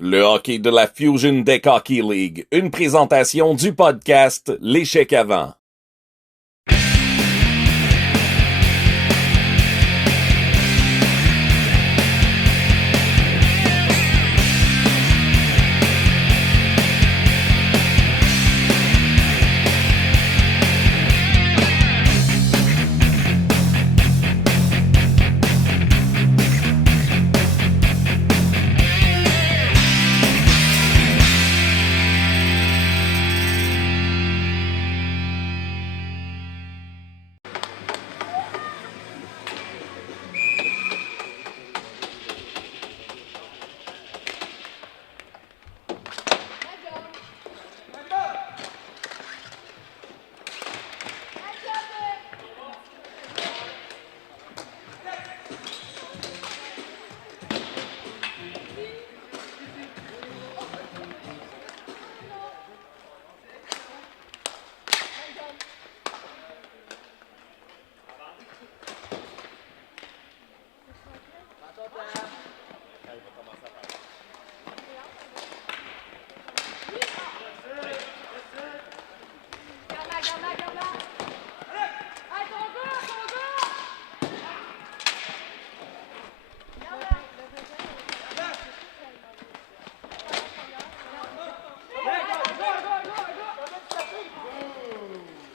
Le hockey de la Fusion Deck Hockey League, une présentation du podcast L'échec avant.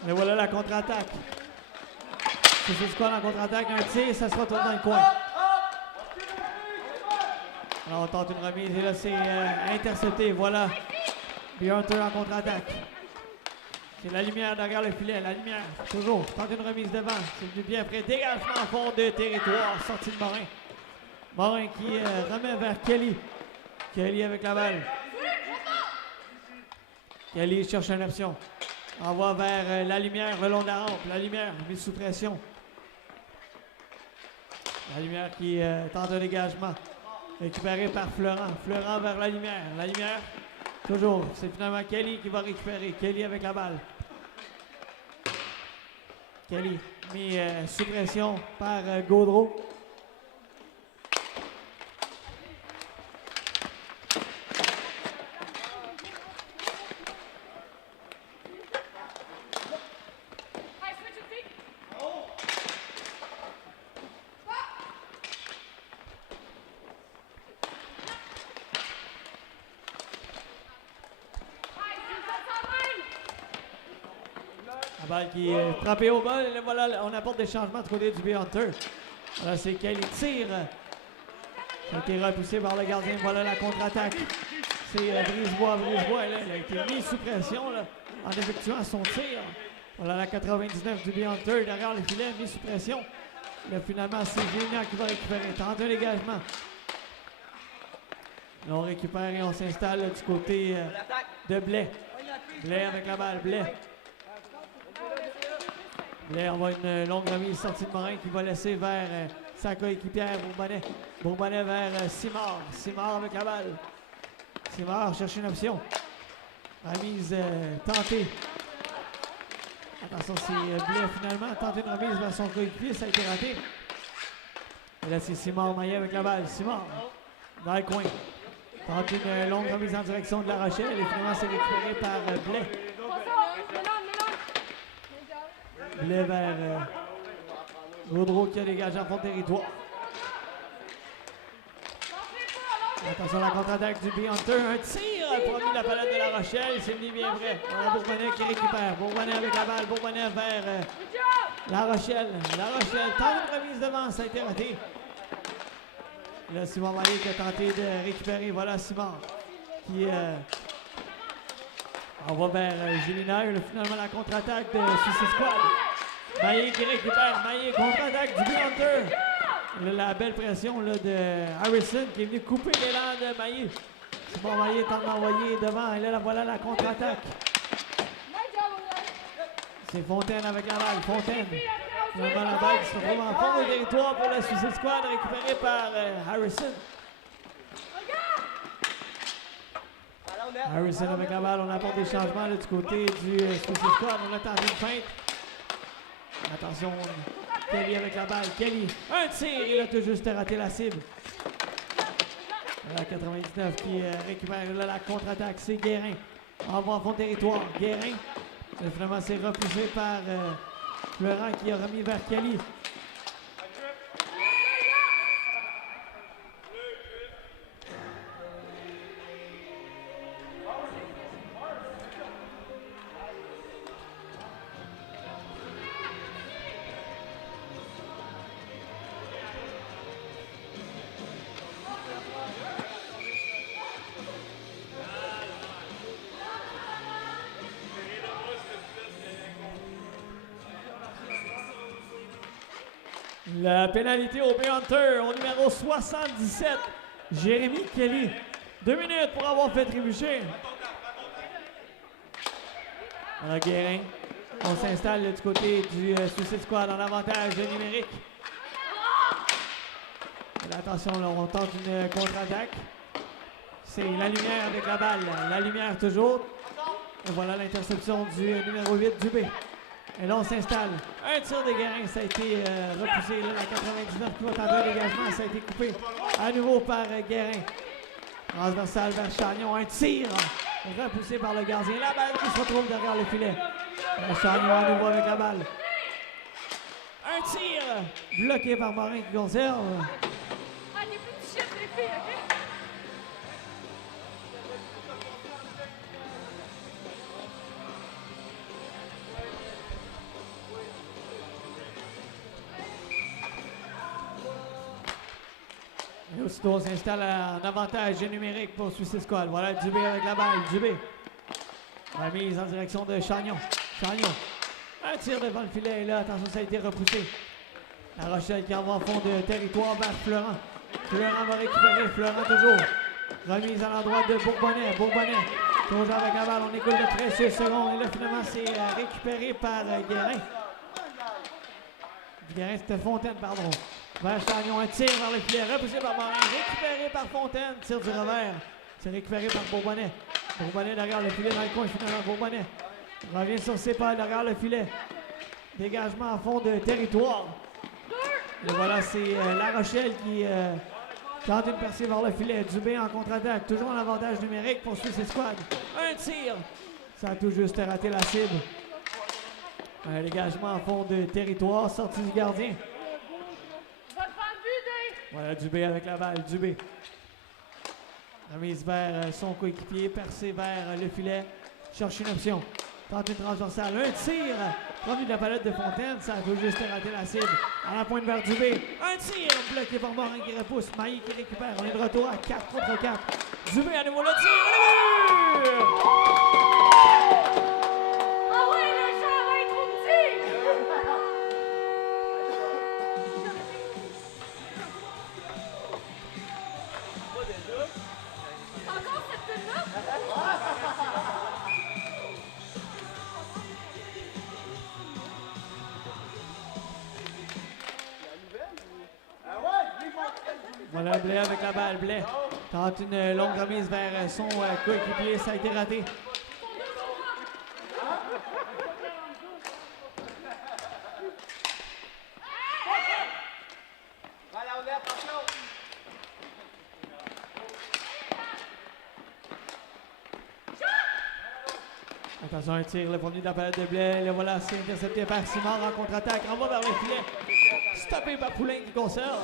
Et voilà la contre-attaque. C'est ce score en contre-attaque, un tir, ça se retourne dans le coin. Alors on tente une remise et là c'est intercepté, voilà. Hunter en contre-attaque. C'est la lumière derrière le filet, la lumière, toujours, tente une remise devant. C'est venu bien près, dégagement en fond de territoire, sortie de Morin. Morin qui remet vers Kelly. Kelly avec la balle. Kelly cherche une option. Envoie vers la lumière, le long de la rampe. La lumière, mise sous pression. La lumière qui tente un dégagement. Récupéré par Florent. Florent vers la lumière. La lumière, toujours. C'est finalement Kelly qui va récupérer. Kelly avec la balle. Kelly mis sous pression par Gaudreau. La balle qui est frappée au bol. Et voilà, on apporte des changements du côté du Hunter. Là, c'est Kelly tire. Ça a été repoussé par le gardien. Voilà la contre-attaque. C'est Brisebois. Brisebois, là, il a été mis sous pression là, en effectuant son tir. Voilà la 99 du Hunter derrière le filet, mis sous pression. Là, finalement, c'est Génial qui va récupérer. Tente un dégagement. Là, on récupère et on s'installe là, du côté de Blais. Blais avec la balle. Blais. Là, on voit une longue remise sortie de Morin qui va laisser vers sa coéquipière Bourbonnais. Bourbonnais vers Simard. Simard avec la balle. Simard cherche une option. Remise tentée. Attention, c'est Blais finalement. Tenter une remise vers son coéquipier, ça a été raté. Et là, c'est Simard Maillet avec la balle. Simard dans le coin. Tente une longue remise en direction de La Rochelle et finalement, c'est récupéré par Blais. Blais vers Gaudreau qui a dégagé en fond de territoire. Attention à la contre-attaque du B-Hunter. Un tir promis de la palette de La Rochelle. C'est venu bien vrai. Voilà Bourbonnais qui récupère. Bourbonnais avec la balle. Bourbonnais vers La Rochelle. La Rochelle tente une remise devant. Ça a été raté. Là, Simon Maillet qui a tenté de récupérer. Voilà Simon qui envoie vers Gélinaire. Finalement, la contre-attaque de Suicide Squad. Maillet qui récupère. Maillet contre-attaque du B-Hunter. La belle pression là, de Harrison qui est venu couper l'élan de Maillet. Simon Maillet tente d'envoyer devant. Et là, voilà la contre-attaque. C'est Fontaine avec la balle. Fontaine. Finalement, la balle qui se retrouve en fond de territoire pour la Suicide Squad récupérée par Harrison. Harrison avec la balle. On apporte des changements là, du côté du Suicide Squad. On a tenté une feinte. Attention, Kelly avec la balle. Kelly, un tir, il a tout juste raté la cible. La 99 qui récupère là, la contre-attaque, c'est Guérin. Envoie en fond de territoire. Guérin, finalement, c'est repoussé par Florent qui a remis vers Kelly. La pénalité au Hunter au numéro 77, Jérémy Kelly. 2 minutes pour avoir fait trébucher. Alors Guérin, on s'installe du côté du Suicide Squad en avantage numérique. Et attention, là, on tente une contre-attaque. C'est la lumière avec la balle. La lumière toujours. Et voilà l'interception du numéro 8, Dubé. Et là, on s'installe. Un tir de Guérin, ça a été repoussé. Là, la 99 qui va tenter un dégagement, ça a été coupé à nouveau par Guérin. Transversal vers Chagnon. Un tir repoussé par le gardien. La balle qui se retrouve derrière le filet. Chagnon à nouveau avec la balle. Un tir bloqué par Morin qui conserve. Ah, les petits chiffres, les filles, OK? Et aussitôt, on s'installe en avantage numérique pour Suicide Squad. Voilà Dubé avec la balle. Dubé. Remise en direction de Chagnon. Chagnon. Un tir devant le filet. Et là, attention, ça a été repoussé. La Rochelle qui envoie en fond de territoire vers Florent. Florent va récupérer. Florent toujours. Remise à l'endroit de Bourbonnais. Bourbonnais. Toujours avec la balle. On écoule de 13 secondes. Et là, finalement, c'est récupéré par Guérin. Guérin, c'était Fontaine, pardon. Vers Chagnon, un tir vers le filet, repoussé par Morin, récupéré par Fontaine, tir du revers. C'est récupéré par Bourbonnais. Bourbonnais derrière le filet dans le coin, finalement Bourbonnais. Revient sur ses pas derrière le filet. Dégagement à fond de territoire. Et voilà, c'est La Rochelle qui tente une percée vers le filet. Dubé en contre-attaque, toujours en avantage numérique pour Suicide Squad. Un tir! Ça a tout juste raté la cible. Un dégagement à fond de territoire, sortie du gardien. Voilà Dubé avec la balle, Dubé. Remise vers son coéquipier, percé vers le filet. Cherche une option. Tente une transversale. Un tir. Provenu de la palette de Fontaine, ça a tout juste raté la cible. À la pointe vers Dubé. Un tir bloqué par Morin qui repousse. Mailly qui récupère. On est de retour à 4 contre 4. Dubé à nouveau le tir. Ah ouais, le champ va être trop petit! Encore cette pune-là? Voilà Blais avec la balle. Blais tente une longue remise vers son coéquipier. Ça a été raté. Attention, un tir, le premier de la palette de Blais. Le voilà, c'est intercepté par Simard en contre-attaque. Renvoie vers le filet. Stoppé par Poulain qui conserve.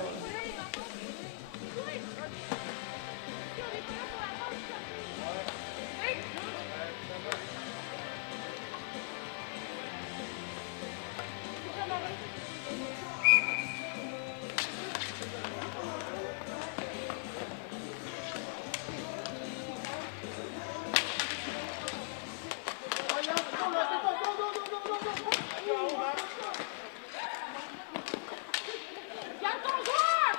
Garde ton joueur!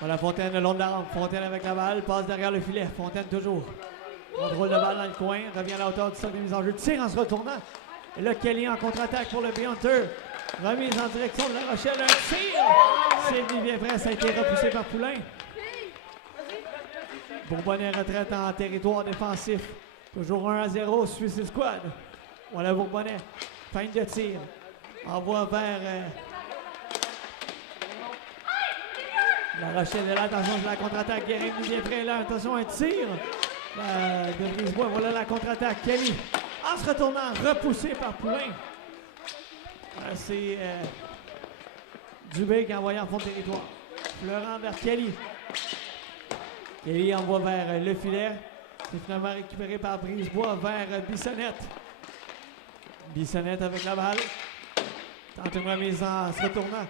Voilà Fontaine le long de la rampe. Fontaine avec la balle, passe derrière le filet. Fontaine toujours. Contrôle de balle dans le coin, revient à la hauteur du sol des mises en jeu. Tire en se retournant. Et là, Kelly en contre-attaque pour le Hunter. Remise en direction de La Rochelle. Un tir! Sidney bien prêt, ça a été repoussé par Poulain. Bourbonnais retraite en territoire défensif. Toujours 1-0, Suicide Squad. Voilà Bourbonnais. Fin de tir. Envoie vers La Rochelle est là. Attention de la contre-attaque. Guérin bien prêt là. Attention, un tir de Brisebois. Voilà la contre-attaque. Kelly en se retournant, repoussé par Poulain. C'est Dubé qui envoie en fond de territoire. Fleurant vers Kelly. Kelly envoie vers le filet. C'est finalement récupéré par Brisebois vers Bissonnette. Bissonnette avec la balle. Tente une remise en se retournant.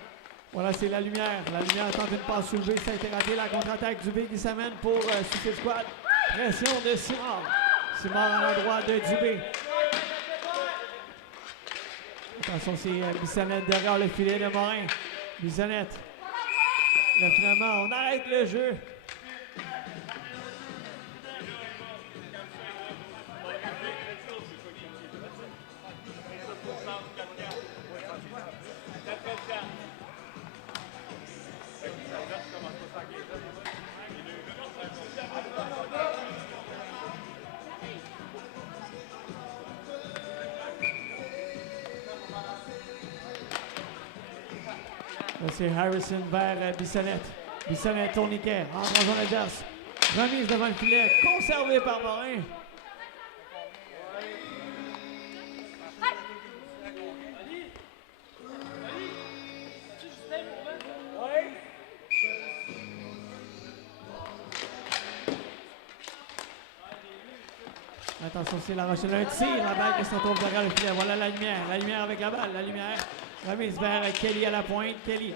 Voilà, c'est La Lumière. La Lumière tente une passe soulevée. Ça a été raté. La contre-attaque Dubé qui s'amène pour Suicide Squad. Pression de Simard. Simard à l'endroit de Dubé. Attention, c'est Bissonnette derrière le filet de Morin. Bissonnette. Là, finalement, on arrête le jeu. Là, c'est Harrison vers Bissonnette. Bissonnette, tourniquet, entre en zone adverse. Remise devant le filet, conservé par Morin. Attention, c'est La Rochelle. Un tir, la balle qui se retrouve derrière le filet. Voilà La Lumière. La Lumière avec la balle. La Lumière. Remise vers Kelly à la pointe. Kelly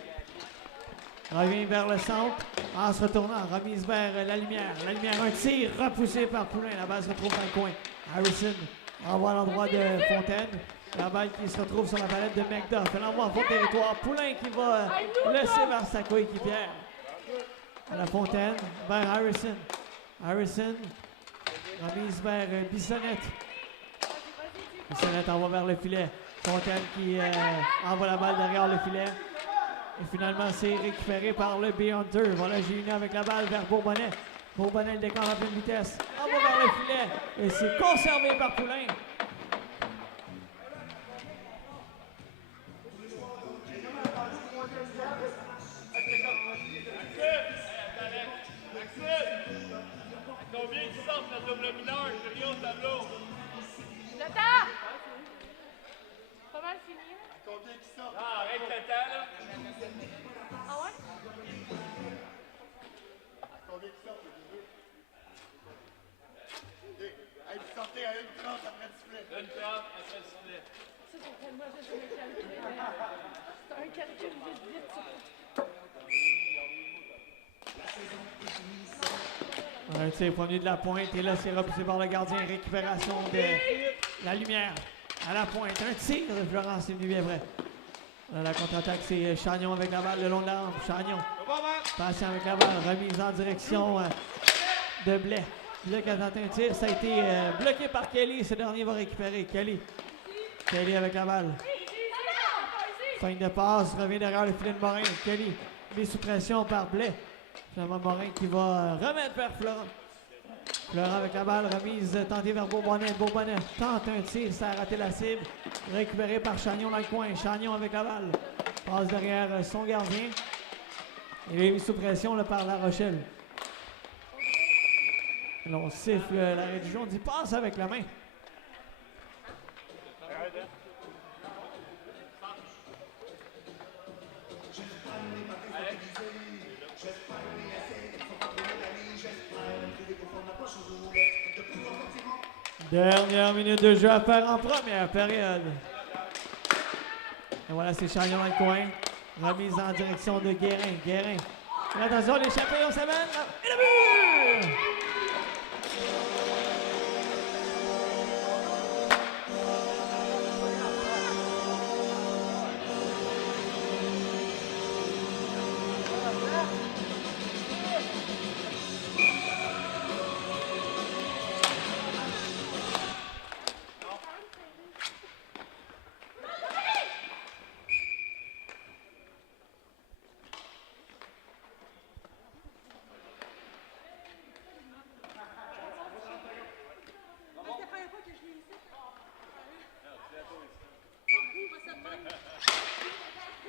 revient vers le centre en se retournant. Remise vers La Lumière. La Lumière, un tir repoussé par Poulain. La balle se retrouve dans le coin. Harrison envoie à l'endroit de Fontaine. La balle qui se retrouve sur la palette de McDuff. Elle envoie en fond de territoire. Poulain qui va laisser vers sa coéquipière. À la Fontaine, vers Harrison. Harrison, remise vers Bissonnette. Bissonnette envoie vers le filet. Fontaine qui envoie la balle derrière le filet. Et finalement, c'est récupéré par le B-Hunter. Voilà, Gina avec la balle vers Bourbonnais. Bourbonnais le décor à pleine vitesse. Envoie vers le filet. Et c'est conservé par Poulain. Combien qui sortent la double mineur? Je ris au tableau. Le temps! Pas mal fini. Combien qui sortent? Ah, arrête le temps, là. Ah ouais? Combien qui sortent, les deux? Hey, vous sortez à 1:30 après le sifflet. 1:30 après le sifflet. Ça, c'est tellement juste un calcul. C'est un calcul vite, ça. Un tir premier de la pointe. Et là, c'est repoussé par le gardien. Récupération de La Lumière. À la pointe. Un tir de Florence. C'est bien vrai. Là, la contre-attaque, c'est Chagnon avec la balle le long de la rampe. Chagnon. Patient avec la balle. Remise en direction de Blais. Blais qui a tenté un tir. Ça a été bloqué par Kelly. Ce dernier va récupérer. Kelly. Kelly avec la balle. Fin de passe. Revient derrière le filet de Morin. Kelly. Mis sous pression par Blais. Finalement, Morin qui va remettre vers Florent. Florent avec la balle, remise tentée vers Bourbonnais. Bourbonnais tente un tir, ça a raté la cible. Récupéré par Chagnon dans le coin. Chagnon avec la balle. Passe derrière son gardien. Il est mis sous pression là, par La Rochelle. Là, on siffle l'arrêt du jeu. On dit passe avec la main. Dernière minute de jeu à faire en première période. Et voilà, c'est Chagnon dans le coin. Remise en direction de Guérin. Guérin. Et attention, l'échappée, on s'amène. Et le but!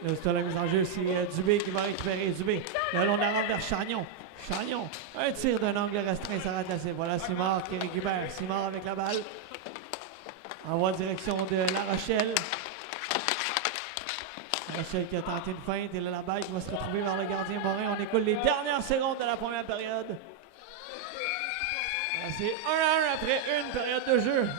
Là, c'est la mise en jeu, c'est Dubé qui va récupérer. Dubé, là, on la rentre vers Chagnon. Chagnon, un tir d'un angle restreint, ça rate la cible. Voilà Simard qui récupère. Simard avec la balle. Envoie direction de La Rochelle. La Rochelle qui a tenté une feinte. Et là, la balle qui va se retrouver vers le gardien Morin. On écoute les dernières secondes de la première période. Voilà, c'est 1-1 après une période de jeu.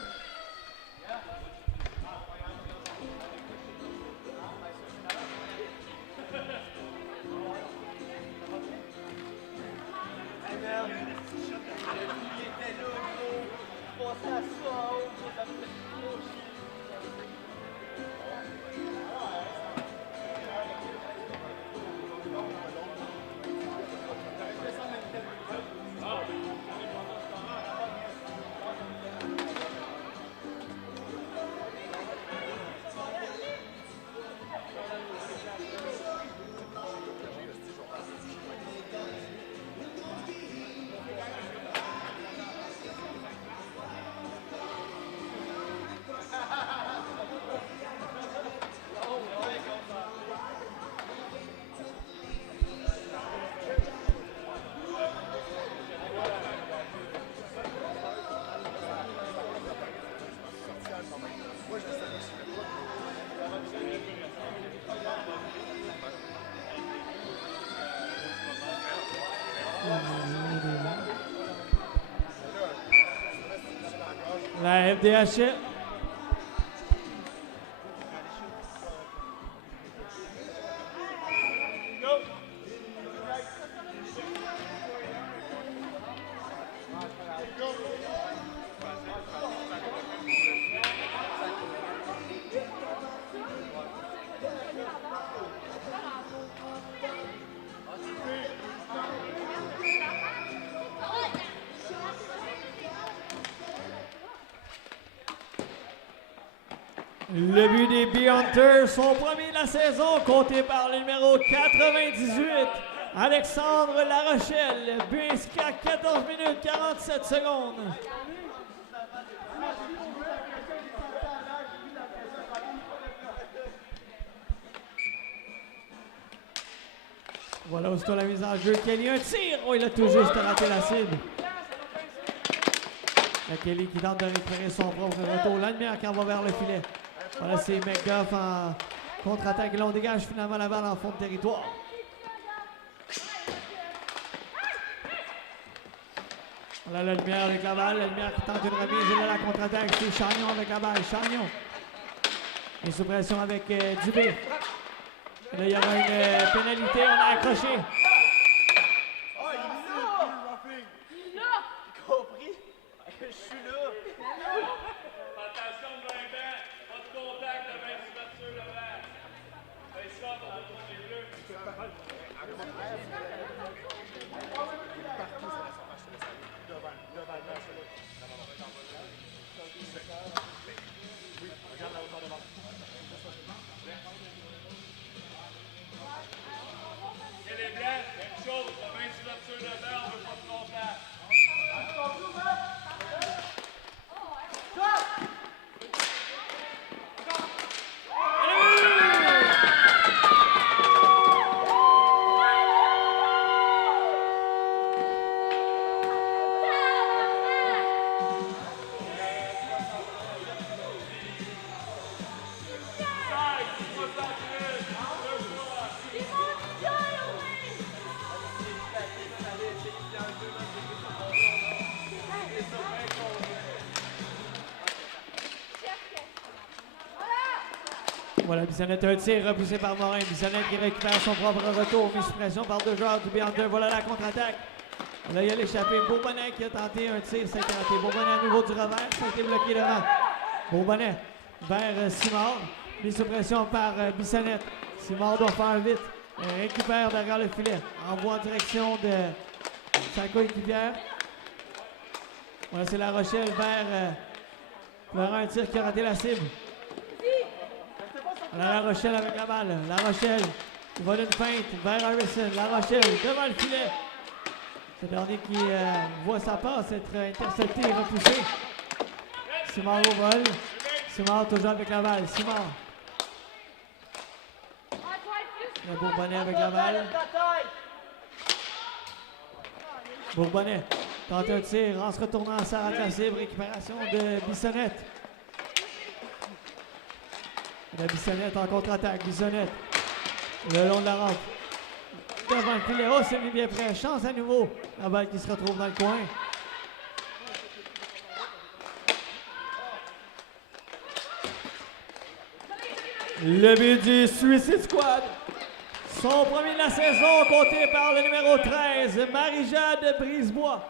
La FDH. Le but des Bee-Hunters, son premier de la saison, compté par le numéro 98, Alexandre Larochelle. But inscrit à 14 minutes 47 secondes. Voilà aussitôt la mise en jeu. Kelly, un tir. Oh, il a tout juste raté la cible. La Kelly qui tente de récupérer son propre retour. La lumière qui en va vers le filet. Voilà, c'est McGuff en contre-attaque. Là, on dégage finalement la balle en fond de territoire. Voilà la lumière avec la balle. La lumière qui tente une remise. Et là, la contre-attaque. C'est Chagnon avec la balle. Chagnon. Et sous pression avec Dubé. Et là, il y aura une pénalité. On a accroché. Oh, il est là! Compris? Je suis là! Attention, Blanc, pas de contact de 20 ouvertures de l'air. Fais ça pour retrouver les bleus. Et les Blancs, même chose, de 20 ouvertures de l'air, on veut pas de contact. Voilà, Bissonnette, un tir repoussé par Morin. Bissonnette qui récupère son propre retour. Mise sous pression par deux joueurs du Bee-Hunters. Voilà la contre-attaque. Là, il y a l'échappé. Bourbonnais qui a tenté un tir. Ça a été raté. Bourbonnais à nouveau du revers. Ça a été bloqué devant. Bourbonnais vers Simard. Mise sous pression par Bissonnette. Simard doit faire vite. Il récupère derrière le filet. Envoie en direction de sa coéquipière. Voilà, c'est La Rochelle vers un tir qui a raté la cible. La Rochelle avec la balle. La Rochelle, il va d'une feinte vers Harrison. La Rochelle devant le filet. Ce dernier qui voit sa passe être intercepté et repoussé. Simard au vol. Simard toujours avec la balle. Simard. Le Bourbonnais avec la balle. Bourbonnais tente un tir en se retournant à sa rate la cible. Récupération de Bissonnette. La Bissonnette en contre-attaque. Bissonnette le long de la rampe. Devant le filet. Oh, c'est mis bien près. Chance à nouveau. La balle qui se retrouve dans le coin. Le but du Suicide Squad. Son premier de la saison, compté par le numéro 13, Marie-Jade Brisebois.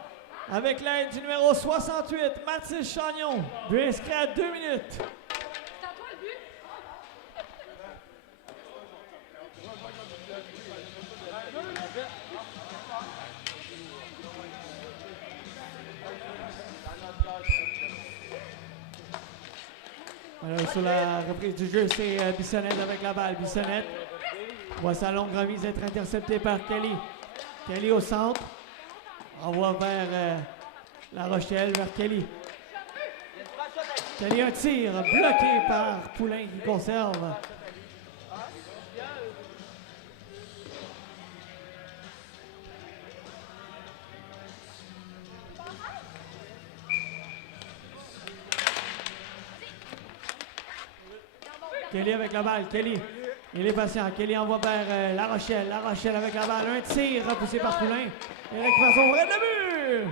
Avec l'aide du numéro 68, Mathis Chagnon. But inscrit à 2 minutes. C'est à toi le but? Voilà, sur la reprise du jeu, c'est Bissonnette avec la balle. Bissonnette voit sa longue remise être interceptée par Kelly. Kelly au centre. Envoie vers La Rochelle, vers Kelly. Kelly, un tir bloqué par Poulain qui conserve. Kelly avec la balle. Kelly, il est patient. Kelly envoie vers La Rochelle. La Rochelle avec la balle. Un tir repoussé par Poulain. Et récupération vrai de but!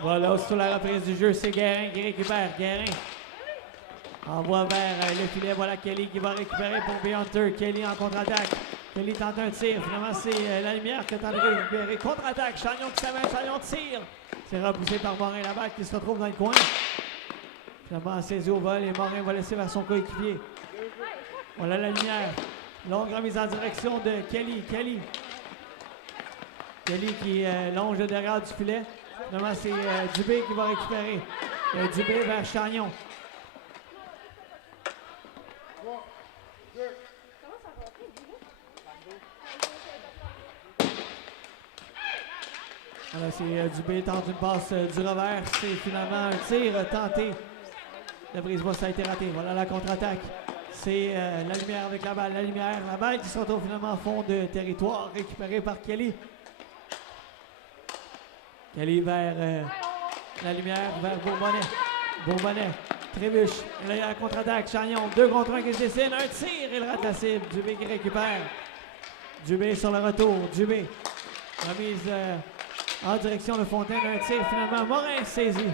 Voilà, sur la reprise du jeu, c'est Guérin qui récupère. Guérin envoie vers le filet. Voilà Kelly qui va récupérer pour Hunter. Kelly en contre-attaque. Kelly tente un tir. Finalement, c'est La Lumière qui tente de récupérer. Contre-attaque. Chagnon qui s'amène. Chagnon tire. C'est repoussé par Morin. La balle qui se retrouve dans le coin. Finalement, saisi au vol et Morin va laisser vers son coéquipier. Voilà La Lumière. Longue remise en direction de Kelly. Kelly qui longe derrière du filet. Finalement, c'est Dubé qui va récupérer. Dubé vers Chagnon. Voilà, c'est Dubé tente une passe du revers. C'est finalement un tir tenté. La Brisebois, ça a été raté. Voilà la contre-attaque. C'est La Lumière avec la balle. La Lumière, la balle qui se retrouve finalement au fond de territoire, récupérée par Kelly. Kelly vers La Lumière, vers Bourbonnais. Bourbonnais, trébuche. Et là, il y a la contre-attaque. Chagnon, 2 contre 1 qui se dessine. Un tir, il rate la cible. Dubé qui récupère. Dubé sur le retour. Dubé. Remise en direction de Fontaine. Un tir, finalement. Morin saisi.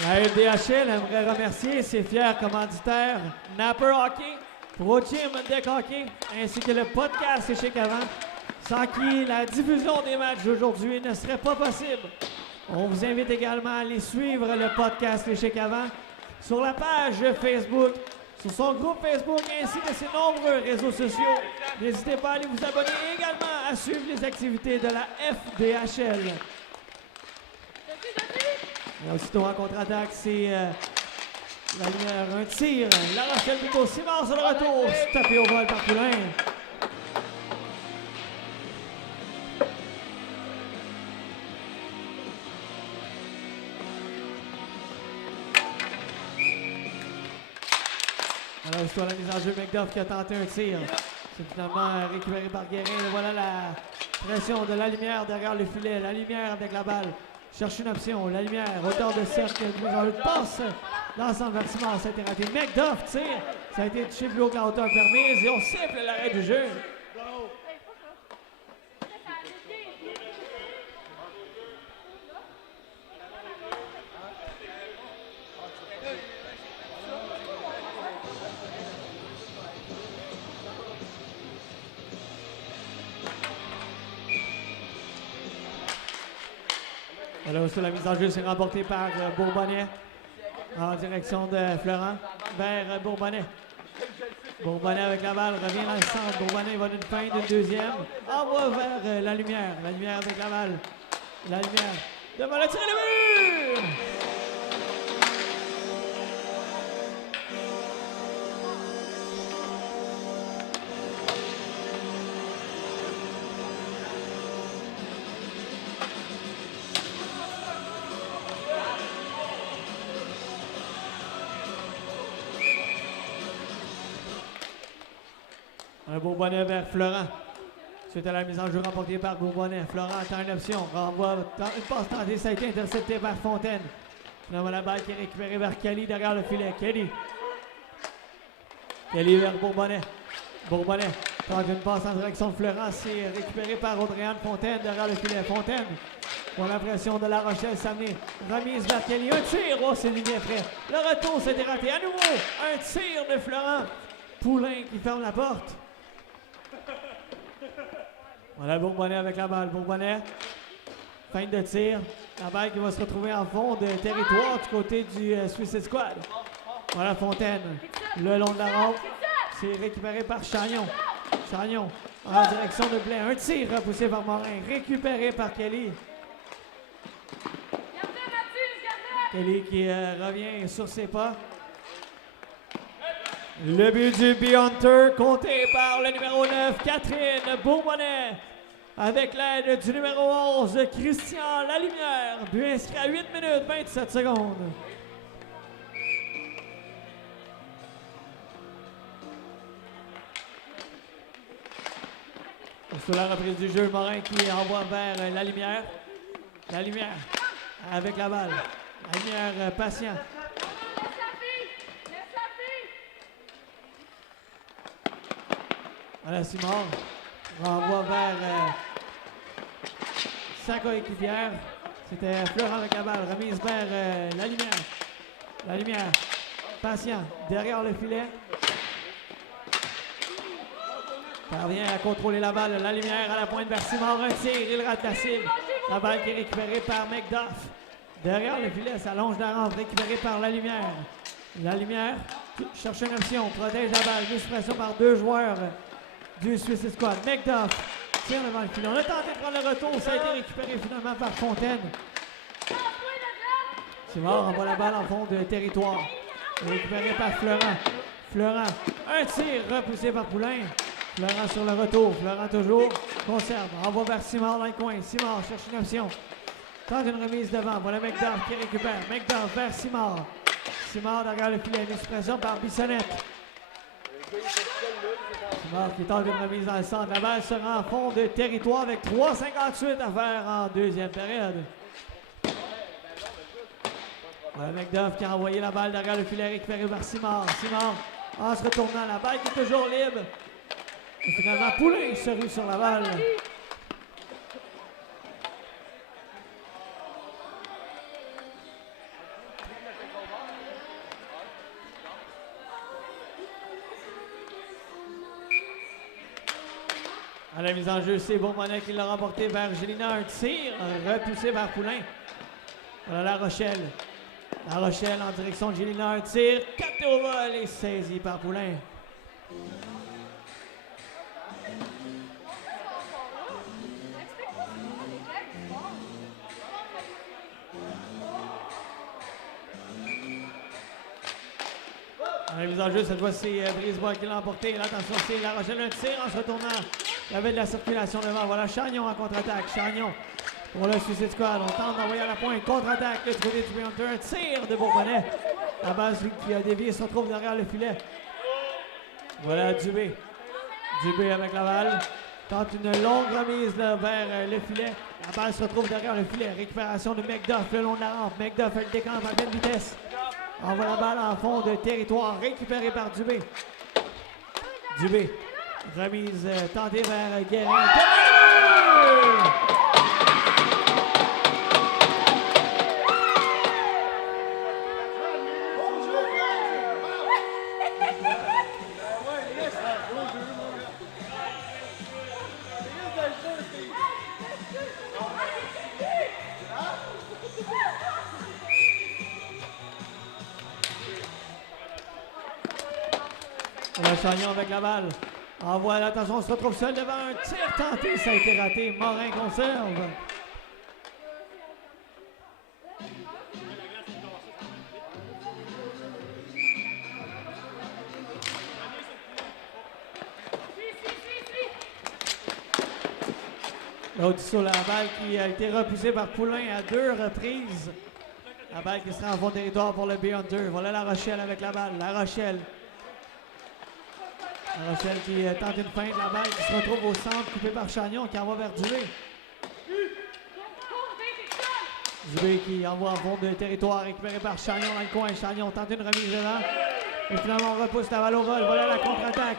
La FDHL aimerait remercier ses fiers commanditaires Napper Hockey, Pro Gym Deck Hockey, ainsi que le podcast Échec Avant, sans qui la diffusion des matchs d'aujourd'hui ne serait pas possible. On vous invite également à aller suivre le podcast Échec Avant sur la page Facebook, sur son groupe Facebook ainsi que ses nombreux réseaux sociaux. N'hésitez pas à aller vous abonner également à suivre les activités de la FDHL. Et aussitôt en contre-attaque, c'est La Lumière, un tir. La Rochelle plutôt, Simard sur le retour. Tapé au vol par Poulain. Alors, aussitôt la mise en jeu, McDuff qui a tenté un tir. C'est finalement récupéré par Guérin. Et voilà la pression de La Lumière derrière le filet. La Lumière avec la balle. Cherche une option. La Lumière, hauteur de cercle. Le passe. L'ensemble vertical, ça a été raté. McDuff tire. Ça a été touché plus haut que la hauteur permise. Et on siffle l'arrêt du jeu. Alors, sur la mise en jeu, c'est remporté par Bourbonnais en direction de Florent vers Bourbonnais. Bourbonnais avec la balle, revient dans le centre. Bourbonnais va d'une fin d'une deuxième. Envoie vers la lumière. La lumière avec la balle. La lumière. Devant le tir et le but! Un Bourbonnais vers Florent. Suite à la mise en jeu remportée par Bourbonnais. Florent attend une option. Renvoie une passe tentée. Ça a été intercepté par Fontaine. Finalement, la balle qui est récupérée vers Kelly derrière le filet. Kelly vers Bourbonnais. Bourbonnais tente une passe en direction de Florent. C'est récupéré par Audrey-Anne Fontaine derrière le filet. Fontaine pour la pression de La Rochelle s'amener. Remise vers Kelly. Un tir. Oh, c'est lui bien prêt. Le retour s'était raté. À nouveau, un tir de Florent. Poulain qui ferme la porte. Voilà Bourbonnais avec la balle. Bourbonnais, fin de tir. La balle qui va se retrouver en fond de territoire du côté du Suicide Squad. Voilà Fontaine, le long de la rampe. C'est récupéré par Chagnon. Chagnon en direction de Blain. Un tir repoussé par Morin. Récupéré par Kelly. Kelly qui revient sur ses pas. Le but du Bee-Hunter compté par le numéro 9, Catherine Bourbonnais, avec l'aide du numéro 11, Christian Lalumière. But inscrit à 8 minutes 27 secondes. Sur la reprise du jeu, Morin qui envoie vers Lalumière. Lalumière avec la balle. Lalumière patient. Voilà Simard, renvoie vers sa coéquipière. C'était Florent avec la balle, remise vers la lumière. La lumière, patient, derrière le filet. Parvient à contrôler la balle, la lumière à la pointe vers Simard, un tir, il rate la cible. La balle qui est récupérée par McDuff. Derrière le filet, ça longe la rampe, récupérée par la lumière. La lumière cherche une option, protège la balle, mise pression par deux joueurs du Suicide Squad. McDuff tire devant le filet. On a tenté de prendre le retour. Ça a été récupéré finalement par Fontaine. C'est mort. Envoie la balle en fond de territoire. Récupéré par Florent. Florent. Un tir repoussé par Poulain. Florent sur le retour. Florent toujours. Conserve. Envoie vers Simard dans le coin. Simard cherche une option. Tente une remise devant. Voilà McDuff qui récupère. McDuff vers Simard. Simard derrière le filet. Mise pression par Bissonnette. Simard qui tente une remise dans le centre. La balle sera en fond de territoire avec 3,58 à faire en deuxième période. Voilà McDuff qui a envoyé la balle derrière le filet récupéré par Simard. Simard en se retournant. La balle qui est toujours libre. Et finalement, Poulain se rue sur la balle. À la mise en jeu, c'est Bourbonnais qui l'a remporté vers Gélina. Un tir repoussé vers Poulain. Voilà La Rochelle. La Rochelle en direction de Gélina. Un tir capté au vol et saisi par Poulain. À la mise en jeu, cette fois, c'est Brisebois qui l'a emporté. Attention, c'est La Rochelle. Un tir en se retournant. Il y avait de la circulation devant. Voilà Chagnon en contre-attaque. Chagnon pour le Suicide Squad. On tente d'envoyer à la pointe. Contre-attaque du côté du Bee-Hunter. Un tir de Bourbonnais. La base qui a dévié se retrouve derrière le filet. Voilà Dubé. Dubé avec la balle. Tente une longue remise là, vers le filet. La balle se retrouve derrière le filet. Récupération de McDuff le long de la rampe. McDuff elle décampe à pleine vitesse. Envoie la balle en fond de territoire. Récupéré par Dubé. Dubé. Remise tentée vers Guérin. Le Chagnon avec la balle. Envoie l'attention, on se retrouve seul devant un tir tenté. Ça a été raté. Morin conserve. L'autre sur la balle qui a été repoussée par Poulain à 2 reprises. La balle qui sera en fond de territoire pour le B-Hunter. Voilà La Rochelle avec la balle. La Rochelle qui tente une feinte. La balle qui se retrouve au centre, coupée par Chagnon qui envoie vers Dubé. Dubé qui envoie en fond de territoire, récupéré par Chagnon dans le coin. Chagnon tente une remise devant. Et finalement, on repousse la balle au vol. Voilà la contre-attaque.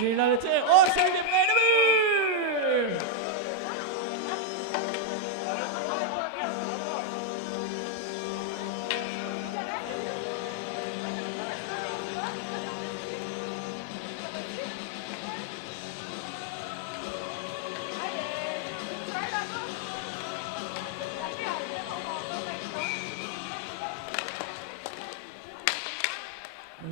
J'ai là le tir. Oh, c'est un des près de but!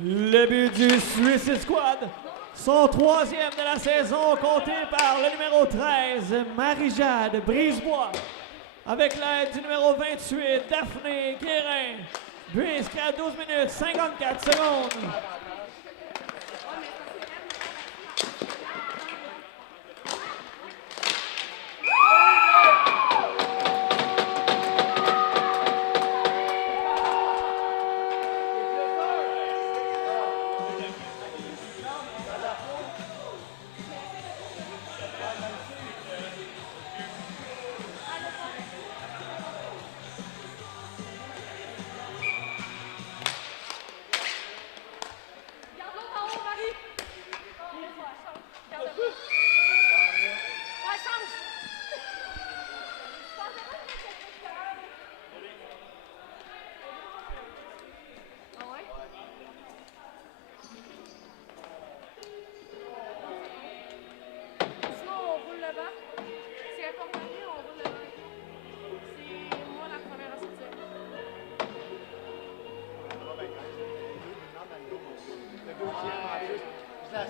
Le but du Suicide Squad. Son 3e de la saison, compté par le numéro 13, Marie-Jade Brisebois. Avec l'aide du numéro 28, Daphné Guérin. But inscrit à 12 minutes 54 secondes.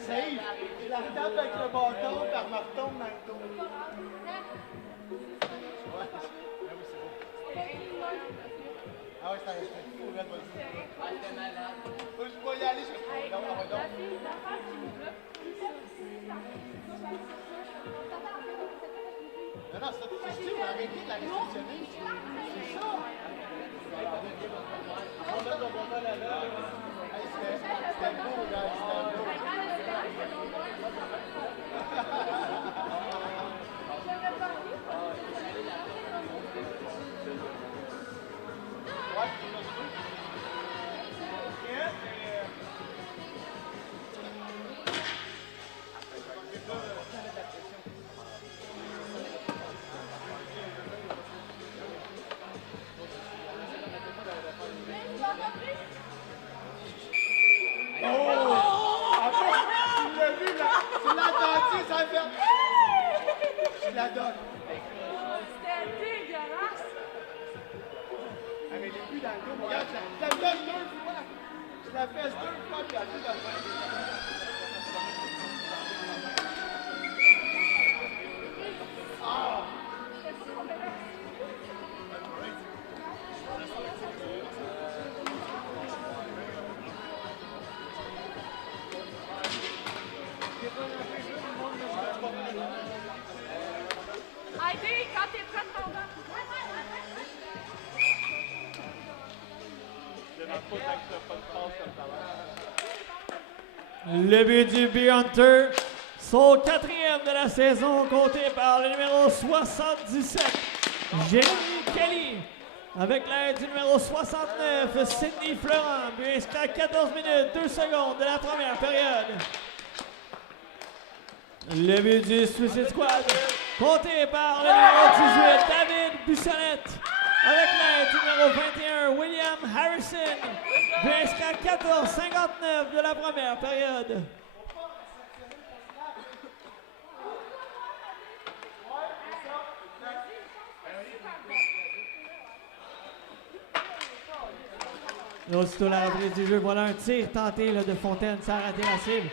Je la tape avec le bâton, puis elle me retombe dans le dos. Ah ouais, c'est fou, là, vas-y. Je vais y aller, je vais non, non, non. Non, ça, tu sais, arrêtez de la réceptionner. C'est ça. On met ton bâton là-là. C'était beau, là, c'était beau. Je la donne. C'était dégueulasse. Elle met les buts dans le dos. Regarde, je la donne 2 fois. Je la fesse 2 fois, puis elle fait la fin. Heidi, quand t'es prête, ton gars. Le but du B-Hunter, son 4e de la saison, compté par le numéro 77, Jérémy Kelly. Avec l'aide du numéro 69, Sidney Florent. But inscrit à 14 minutes 2 secondes de la première période. Le but du Suicide Squad, compté par le numéro 18, David Bissonnette. Avec l'aide du numéro 21, William Harrison. But inscrit à 14:59 de la première période. Là, aussitôt la reprise du jeu, voilà un tir tenté là, de Fontaine, ça a raté la cible.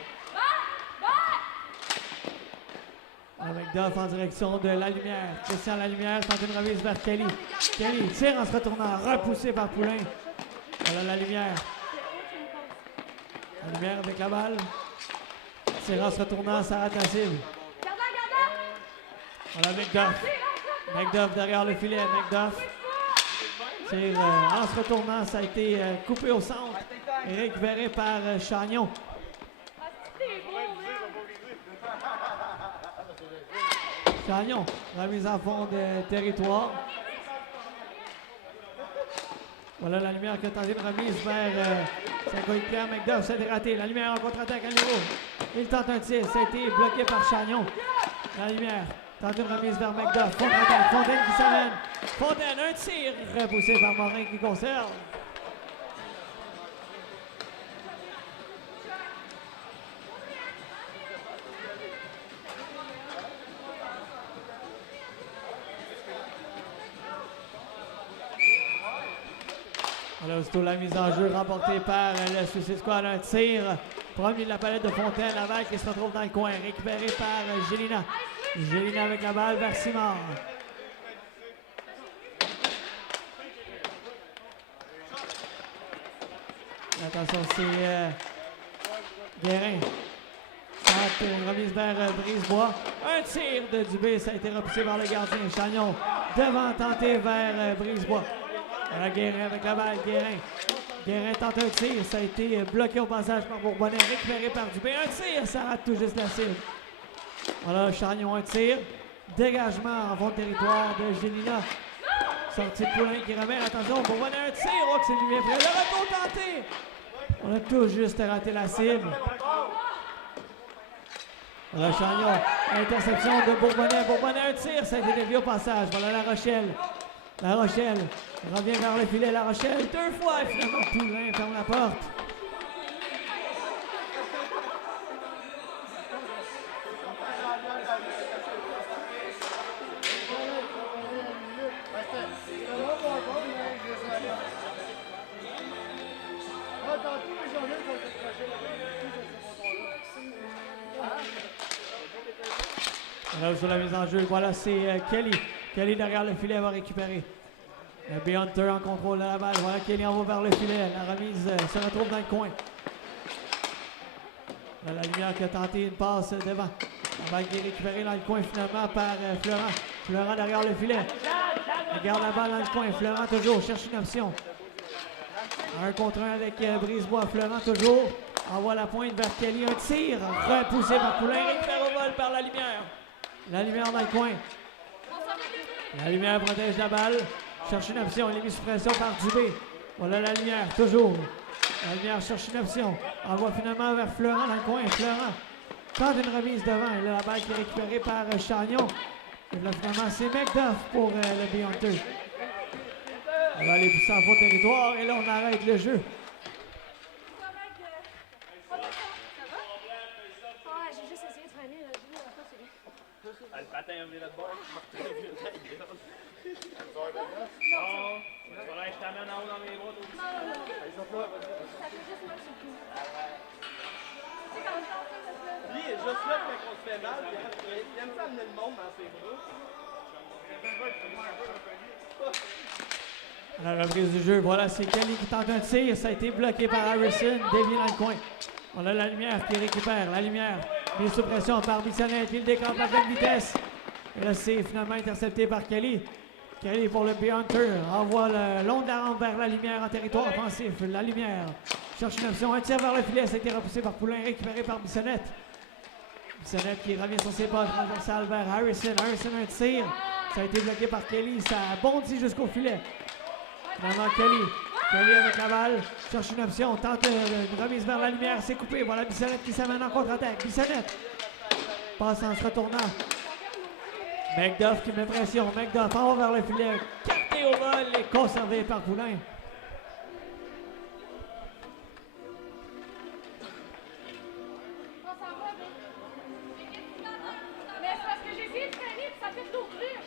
McDuff en direction de La Lumière. Christian La Lumière tente une remise vers Kelly. Kelly tire en se retournant, repoussé par Poulain. Voilà La Lumière. La Lumière avec la balle. Tire en se retournant, ça rate la cible. Voilà McDuff. McDuff derrière le filet. McDuff. Tire en se retournant, ça a été coupé au centre et récupéré par Chagnon. Chagnon, remise à fond de territoire. Voilà La Lumière qui a tenté une remise vers sa coéquipière McDuff. Ça a été raté. La Lumière en contre-attaque à nouveau. Il tente un tir. Ça a été bloqué par Chagnon. La Lumière tente une remise vers McDuff. Contre-attaque. Fontaine qui s'amène. Fontaine, un tir repoussé par Morin qui conserve. Voilà, aussitôt la mise en jeu remportée par le Suicide Squad. Un tir. Premier de la palette de Fontaine. La balle qui se retrouve dans le coin. Récupérée par Gélina. Gélina avec la balle vers Simard. Attention, c'est Guérin. Une remise vers Brisebois. Un tir de Dubé. Ça a été repoussé par le gardien. Chagnon devant tenter vers Brisebois. Voilà Guérin avec la balle. Guérin tente un tir. Ça a été bloqué au passage par Bourbonnais. Récupéré par Dubé. Un tir. Ça rate tout juste la cible. Voilà Chagnon, un tir. Dégagement en fond de territoire de Gélina. Sortie de Poulain qui remet. Attention, Bourbonnais, un tir. Oh, que c'est lui bien fait. Le retour tenté. On a tout juste raté la cible. Voilà Chagnon. Interception de Bourbonnais. Bourbonnais, un tir. Ça a été dévié au passage. Voilà La Rochelle. La Rochelle revient vers le filet. La Rochelle, deux fois. Et finalement, Poulain ferme la porte. Là, sur la mise en jeu, voilà, c'est Kelly. Kelly derrière le filet va récupérer. Le B-Hunter en contrôle de la balle. Voilà, Kelly en va vers le filet. La remise se retrouve dans le coin. Là, La Lumière qui a tenté une passe devant. La balle qui est récupérée dans le coin finalement par Florent. Florent derrière le filet. Il garde la balle dans le coin. Florent toujours cherche une option. Un contre un avec Brisebois. Florent toujours envoie la pointe vers Kelly. Un tir repoussé par Poulain. Récupéré au vol par La Lumière. La Lumière dans le coin. La Lumière protège la balle. Cherche une option. Elle est mise sous pression par Dubé. Voilà La Lumière, toujours. La Lumière cherche une option. Envoie finalement vers Florent dans le coin. Florent tente une remise devant. Et là, la balle qui est récupérée par Chagnon. Et là, finalement, c'est McDuff pour le B-Hunter. Elle va aller pousser en faux territoire. Et là, on arrête le jeu. J'ai juste essayé de freiner, là. Le patin a viré de bord. Non, Voilà, je t'amène en haut dans mes bras. ça fait juste mal sur le cou. Tu sais, quand on fait ça, Lui, il est juste là quand on se fait mal, puis il aime ça amener le monde dans ses bras. La reprise du jeu, voilà, c'est Kelly qui tente un tir. Ça a été bloqué par Harrison, dévié dans le coin. On a La Lumière qui récupère. La Lumière mise sous pression par Bissonnette. Il décampe à pleine vitesse. Et là, c'est finalement intercepté par Kelly. Kelly pour le B-Hunter envoie le long de la rampe vers La Lumière en territoire offensif. La Lumière cherche une option. Un tir vers le filet. Ça a été repoussé par Poulain, récupéré par Bissonnette. Bissonnette qui revient sur ses pas. Transversal vers Harrison. Harrison, un tir. Ça a été bloqué par Kelly. Ça bondit jusqu'au filet. Finalement, Kelly avec la balle, cherche une option, tente une remise vers La Lumière, c'est coupé. Voilà Bissonnette qui s'amène en contre-attaque. Bissonnette passe en se retournant. McDuff qui met pression. McDuff en haut vers le filet, capté au vol et conservé par Poulain. on s'en va, mais c'est parce que j'ai essayé de freiner, puis ça fait de l'eau crue.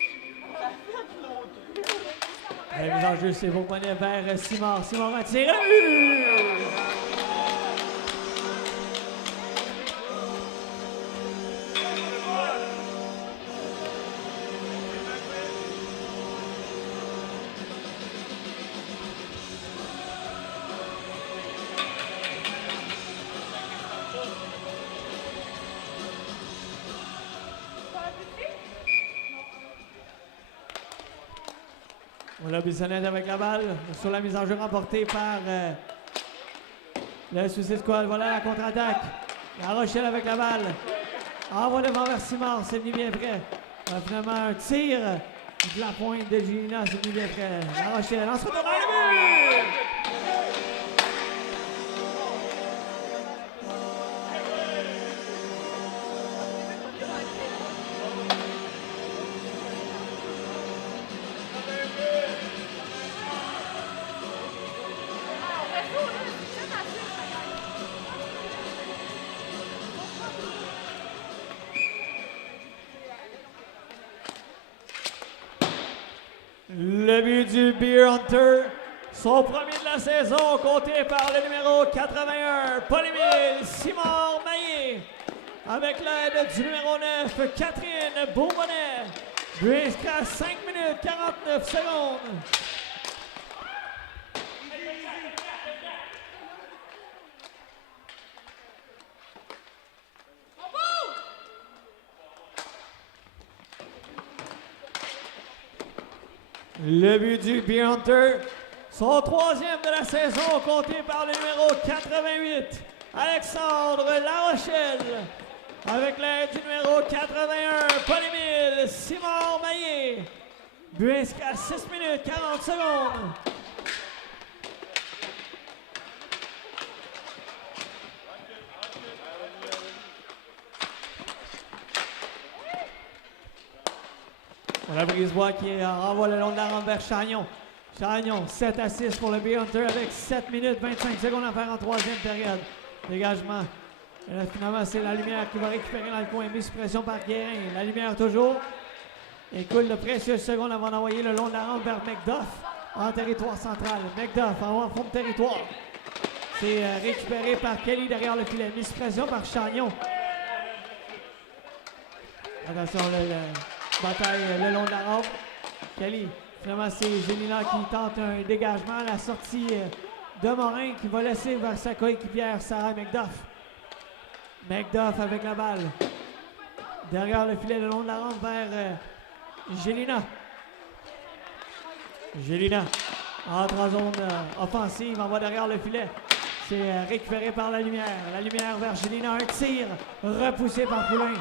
La mise en jeu, c'est Bourbonnais vers Simard. Simard a tiré. Voilà Bissonnette avec la balle sur la mise en jeu remportée par le Suicide Squad. Voilà la contre-attaque. La Rochelle avec la balle. Envoie devant vers Simard, c'est venu bien près. Finalement un tir de la pointe de Gina, c'est venu bien près. La Rochelle, on se retourne dans le but! Le but du Beer Hunter, son premier de la saison, compté par le numéro 81, Paul-Émile Simard-Maillé, avec l'aide du numéro 9, Catherine Bourbonnais. But inscrit à 5 minutes 49 secondes. Le but du Beer Hunter, son troisième de la saison, compté par le numéro 88, Alexandre Larochelle, avec l'aide du numéro 81, Paul-Émile Simard-Maillé. But inscrit à 6 minutes 40 secondes. Voilà Brisebois qui renvoie le long de la rampe vers Chagnon. Chagnon, 7-6 pour le Beer Hunter avec 7 minutes 25 secondes à faire en troisième période. Dégagement. Et là, finalement, c'est la lumière qui va récupérer dans le coin. Mise sous pression par Guérin. La lumière toujours. Et coule de précieuses secondes avant d'envoyer le long de la rampe vers McDuff en territoire central. McDuff en fond de territoire. C'est récupéré par Kelly derrière le filet. Mise sous pression par Chagnon. Attention, bataille le long de la rampe. Kelly, finalement, c'est Gélina qui tente un dégagement à la sortie de Morin qui va laisser vers sa coéquipière Sarah McDuff. McDuff avec la balle. Derrière le filet le long de la rampe vers Gélina. Gélina entre en zone offensive, envoie derrière le filet. C'est récupéré par la lumière. La lumière vers Gélina, un tir repoussé par Poulain.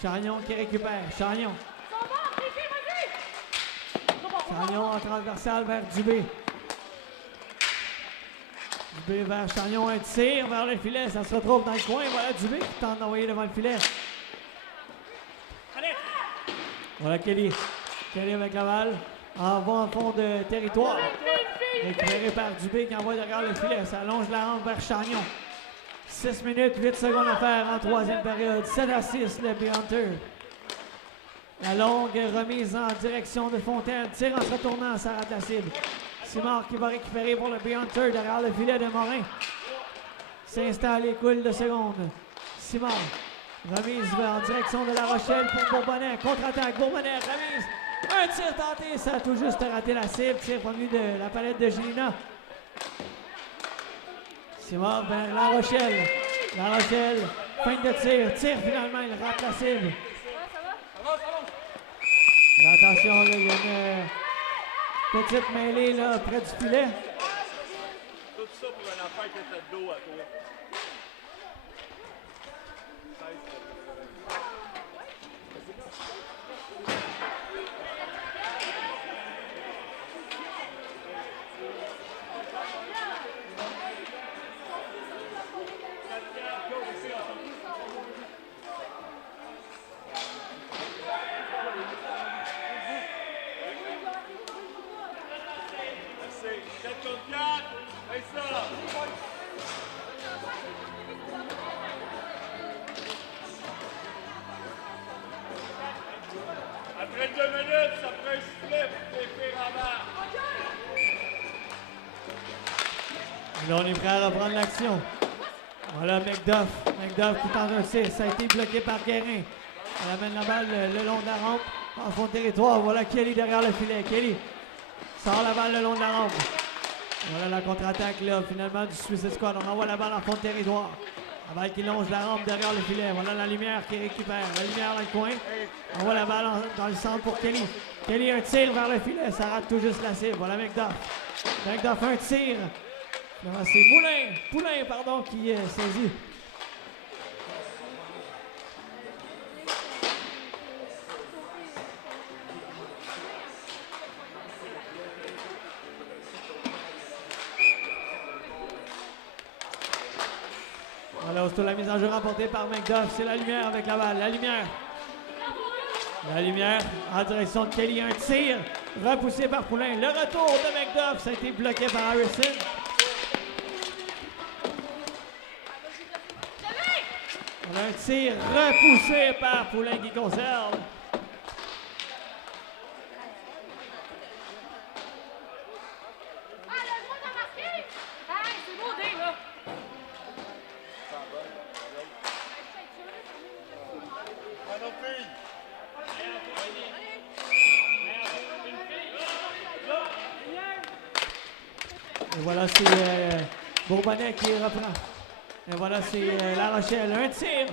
Chagnon qui récupère. Chagnon. Chagnon en transversal vers Dubé. Dubé vers Chagnon, un tir vers le filet, ça se retrouve dans le coin. Voilà Dubé qui tente d'envoyer devant le filet. Voilà Kelly. Kelly avec la balle. En fond de territoire. Récupéré par Dubé qui envoie derrière le filet. Ça allonge la rampe vers Chagnon. 6 minutes, 8 secondes à faire en troisième période. 7-6 le Beer Hunter. La longue remise en direction de Fontaine. Tire en se retournant, ça rate la cible. Simard qui va récupérer pour le Beer Hunter derrière le filet de Morin. S'installe et coule de secondes. Simard. Remise en direction de La Rochelle pour Bourbonnais. Contre-attaque, Bourbonnais, remise. Un tir tenté, ça a tout juste raté la cible. Tir venu de la palette de Gélina. Simard vers La Rochelle. La Rochelle, fin de tir. Tire finalement, il rate la cible. Alors, attention, là, il y a une petite mêlée là, près du filet. Tout ça pour un affaire qui était de dos à toi. Après 2 minutes, ça prend un sifflet pour les filles en bas. Et là, on est prêt à reprendre l'action. Voilà McDuff. McDuff qui tente un 6. Ça a été bloqué par Guérin. Elle amène la balle le long de la rampe. En fond de territoire. Voilà Kelly derrière le filet. Kelly sort la balle le long de la rampe. Voilà la contre-attaque là, finalement du Suicide Squad. On envoie la balle en fond de territoire. La balle qui longe la rampe derrière le filet. Voilà la lumière qui récupère. La lumière dans le coin. On envoie la balle dans le centre pour Kelly. Kelly, un tir vers le filet. Ça rate tout juste la cible. Voilà McDuff. McDuff, un tir. C'est Poulain, pardon, qui est saisi. Voilà, aussitôt la mise en jeu remportée par McDuff. C'est la lumière avec la balle. La lumière en direction de Kelly. Un tir repoussé par Poulain. Le retour de McDuff. Ça a été bloqué par Harrison. On a un tir repoussé par Poulain qui conserve. Ah, le droit de marquer! Hey, c'est beau, Dave, là! Et voilà, c'est Bourbonnais qui reprend. Et voilà, c'est La Rochelle. Un tir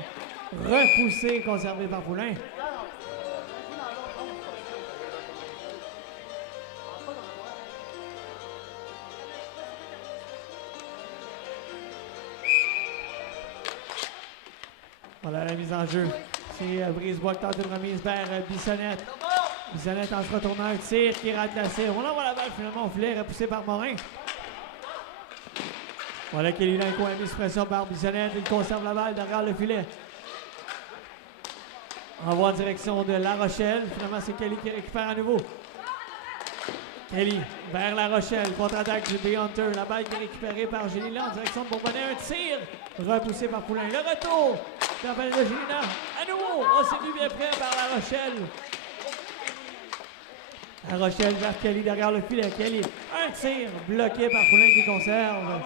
repoussé, conservé par Poulain. Voilà la mise en jeu. C'est Brisebois qui tente une remise vers Bissonnette. Bissonnette en se retournant un tir qui rate la cible. On envoie la balle finalement au filet, repoussé par Morin. Voilà Kelly dans le coin, mise pression par Bissonnette. Il conserve la balle derrière le filet. Envoie en direction de La Rochelle. Finalement, c'est Kelly qui récupère à nouveau. Kelly vers La Rochelle. Contre-attaque du The Hunter. La balle qui est récupérée par Gélina en direction de Bourbonnais. Un tir repoussé par Poulain. Le retour de la balle de Gélina. À nouveau, on s'est mis bien prêt par La Rochelle. La Rochelle vers Kelly derrière le filet. Kelly, un tir bloqué par Poulain qui conserve.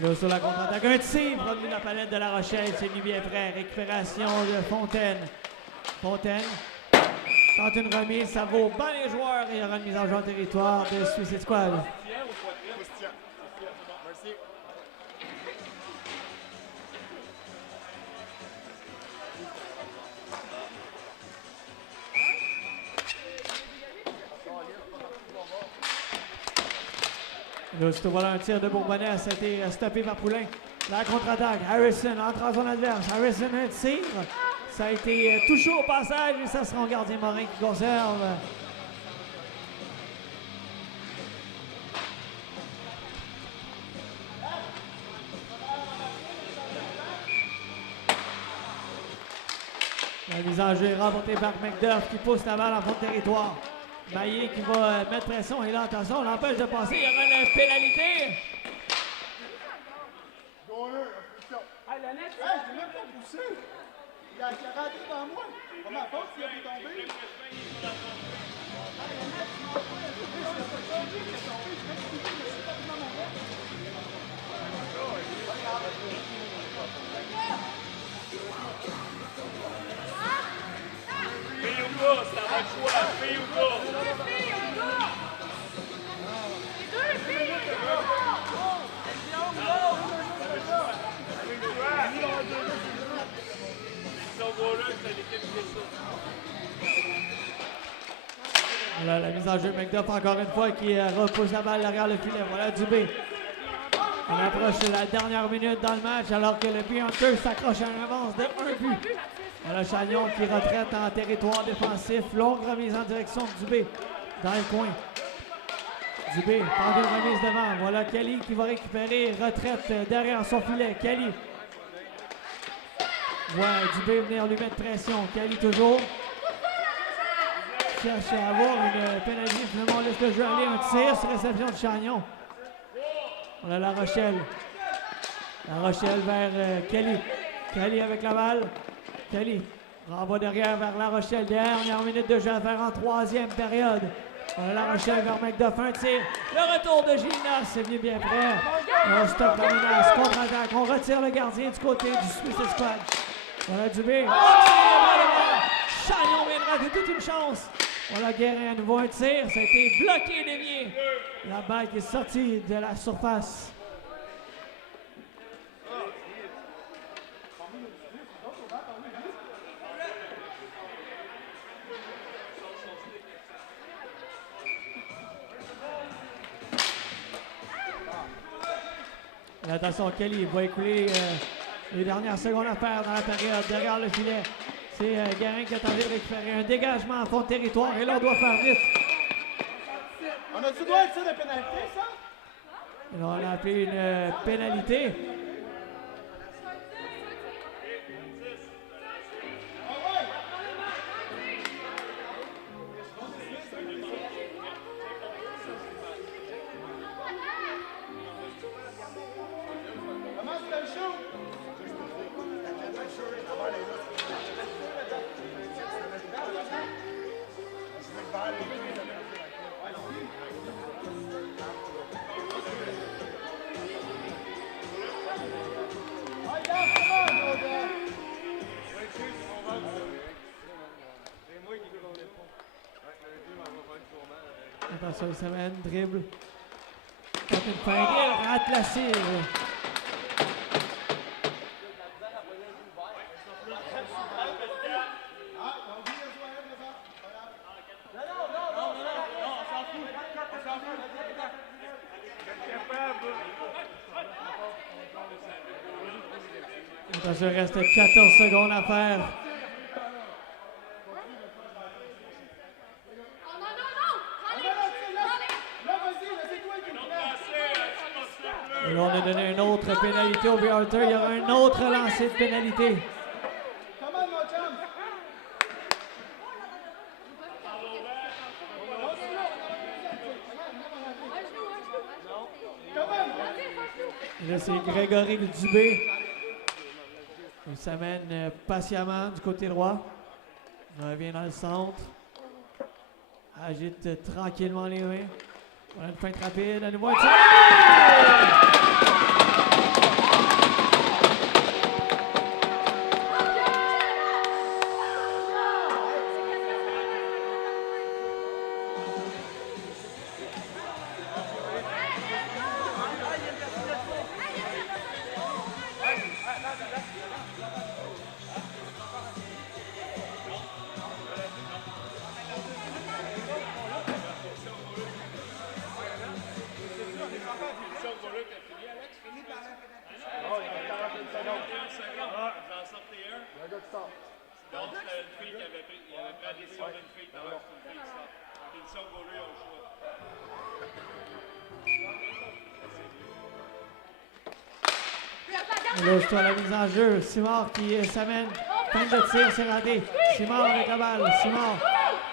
Là, sur la contre-attaque, un tir produit de la palette de La Rochelle. C'est lui bien prêt. Récupération de Fontaine. Fontaine tente une remise. Ça vaut bas les joueurs. Et il y aura une mise en jeu en territoire de Suicide Squad. Merci. Là, c'est voilà un tir de Bourbonnais. Ça a été stoppé par Poulain. La contre-attaque. Harrison entre en zone adverse. Harrison un tir. Ça a été touché au passage et ça sera un gardien Morin qui conserve. La mise en jeu est remportée par McDuff qui pousse la balle en fond de territoire. Maillé qui va mettre pression et là, attention, on l'empêche de passer. Il y aura une pénalité. Hey, la net, hey, je l'ai même pas poussé. Il a rentré dans moi. Pas ma faute s'il a pu tomber. Fille ou gars, c'est la même choix. Fille ou gars. Voilà la mise en jeu. McDuff encore une fois qui repousse la balle derrière le filet. Voilà Dubé. On approche de la dernière minute dans le match alors que le Bear s'accroche à une avance de 1 but. Voilà Chagnon qui retraite en territoire défensif. Longue remise en direction de Dubé dans le coin. Dubé tente une remise devant. Voilà Kelly qui va récupérer. Retraite derrière son filet. Kelly. Ouais, Dubé venir lui mettre pression. Kelly toujours. Cherche à avoir une pénalité. Finalement, on laisse le jeu aller. Un tir sur réception de Chagnon. Voilà La Rochelle. La Rochelle vers Kelly. Kelly avec la balle. Kelly renvoie derrière vers La Rochelle. Dernière minute de jeu à faire en troisième période. Voilà La Rochelle vers McDuff. Un tir. Le retour de Gilnas. C'est venu bien près. On stoppe la menace. Contre-attaque. On retire le gardien du côté du Suicide Squad. Voilà Dubé. Chagnon vient de rater toute une chance. Voilà Guérin à nouveau un tir. Ça a été bloqué et dévié. La balle qui est sortie de la surface. Attention, Kelly va écouler les dernières secondes à faire dans la période derrière le filet. C'est Guérin qui a tenté de récupérer un dégagement en fond de territoire et là on doit faire vite. On a-tu droit à ça de pénalité, ça? Et là, on a appelé une pénalité. Comment c'est le show? Attention, ça mène, dribble. Quand une feinte, il rate la cible. Attention, il reste 14 secondes à faire. Et là, on a donné une autre pénalité au Bearter. Il y aura un autre lancer de pénalité. Comment, mon chum? Et là, c'est Grégory Dubé. Il s'amène patiemment du côté droit. Il revient dans le centre. Agite tranquillement les mains. Voilà une feinte rapide. À nouveau un tir. Donc, c'était une fille qui avait pris la décision d'une fille. C'est une fille qui sort. Pétition pour lui, on choix. Et là, c'est la mise en jeu. Simard qui s'amène. Fin de tir, c'est raté. Simard avec la balle. Simard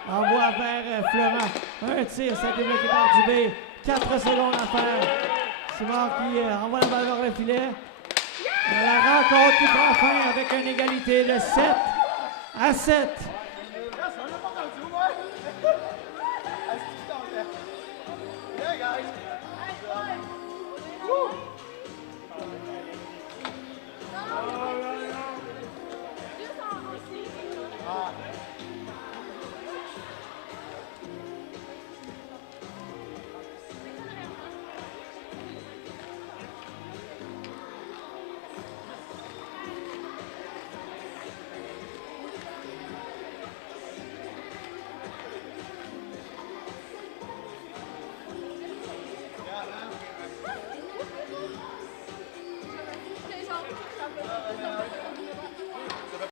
envoie vers Florent. Un tir, ça a été bloqué par Dubé. 4 secondes à faire. Simard qui envoie la balle vers le filet. Et la rencontre qui prend fin avec une égalité de 7-7. Wouh!